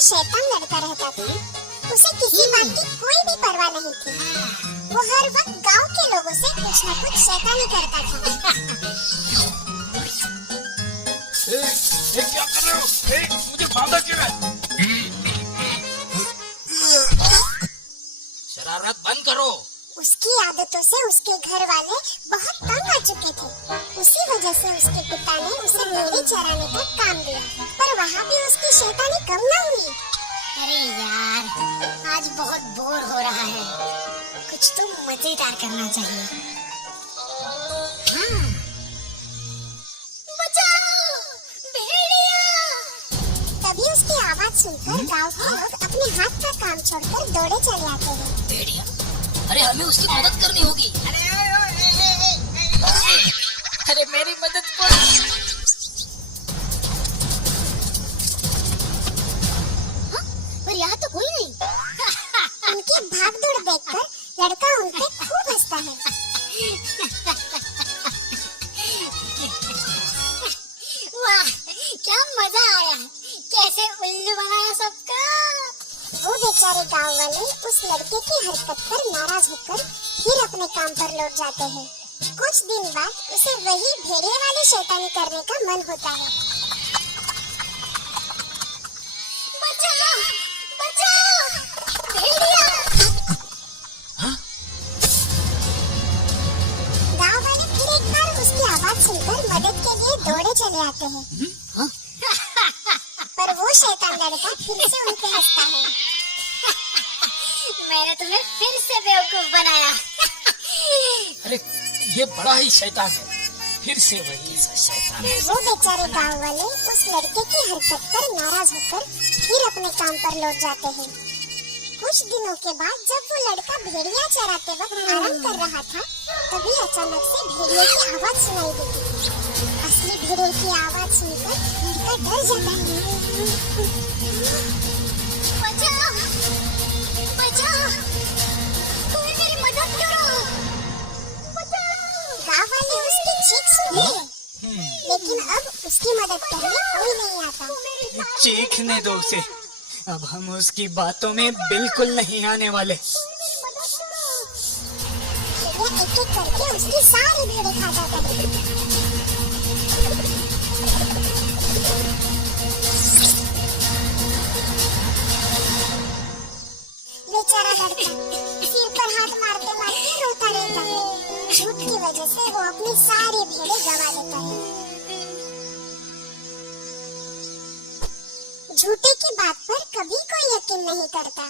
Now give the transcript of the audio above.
शैतान लड़का रहता था, उसे किसी बात की कोई भी परवाह नहीं थी। वो हर वक्त गांव के लोगों से कुछ न कुछ शैतानी करता था। ये क्या कर रहे हो? मुझे बांधा क्यों है? शरारत बंद करो। उसकी आदतों से उसके घर वाले बहुत तंग आ चुके थे। उसी वजह से उसके पिता ने उसे भेड़ें चराने का काम दिया, पर वहाँ भी उसकी शैतानी कम न हुई। अरे यार, आज बहुत बोर हो रहा है, कुछ तो मजेदार करना चाहिए। हाँ। बचाओ, भेड़िया! तभी उसकी आवाज सुनकर गांव के लोग अपने हाथ का काम छोड़कर दौड़े चले आते हैं। भेड़िया? अरे हमें उसकी मदद करनी होगी। अरे मेरी मदद कर। हाँ? पर यहाँ तो कोई नहीं। उनकी भागदौड़ देखकर लड़का उन पे खूब हंसता है। वाह, क्या मजा आया! कैसे उल्लू बनाया सबका। वो बेचारे गांव वाले उस लड़के की हरकत पर नाराज होकर फिर अपने काम पर लौट जाते हैं। कुछ दिन बाद उसे वही भेड़िए वाली शैतानी करने का मन होता है। बचाओ, बचाओ, भेड़िया! हाँ? गांव वाले फिर एक बार उसकी आवाज सुनकर मदद के लिए दौड़े चले आते हैं। हाँ? पर वो शैतान लड़का फिर से उन पे हंसता है। मैंने तुम्हें फिर से बेवकूफ बनाया। अरे ये बड़ा ही शैतान है, फिर से वही सा शैतान है। वो बेचारे गांव वाले उस लड़के की हरकत पर नाराज होकर फिर अपने काम पर लौट जाते हैं। कुछ दिनों के बाद जब वो लड़का भेड़िया चराते वक्त आराम कर रहा था, तभी अचानक से भेड़िए की आवाज सुनाई देती। असली भेड़िए की आवाज सुनकर लड़का डर जाता है। बचाओ, बचाओ, कोई मेरी मदद करो। गांव वाले उसकी चीख सुन लिए, लेकिन अब उसकी मदद करने कोई नहीं आता। चीखने दो उसे, अब हम उसकी बातों में बिल्कुल नहीं आने वाले। वो एक एक करके उसकी सारी भेड़ें खा जाता है। बेचारा लड़का सिर पर हाथ मारते मारते रोता रहता है। झूठ की वजह से वो अपनी सारी भेड़ें गंवा देता है। झूठे की बात पर कभी कोई यकीन नहीं करता।